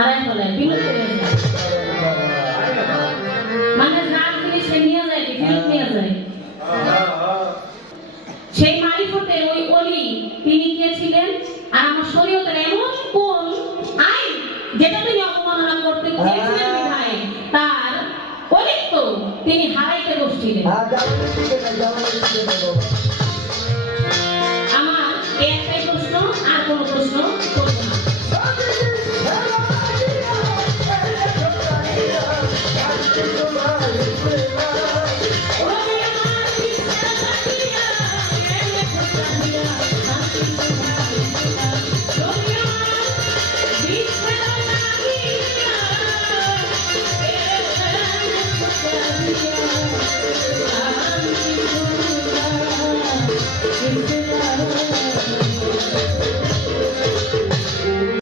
হারায় বলে বিলুপ্ত হয়ে যায় মানে রাগ জিনিস নিয়ে যায় বিলুপ্ত নিয়ে যায় সেই মারিফতের ওই ওলি তিনি কে ছিলেন আর আমার শরীয়তের এমন কোন আইন যেটা তিনি অবমাননা করতে চেয়েছিলেন বিধায় তার অলিপ্ত তিনি হারাইতে বসছিলেন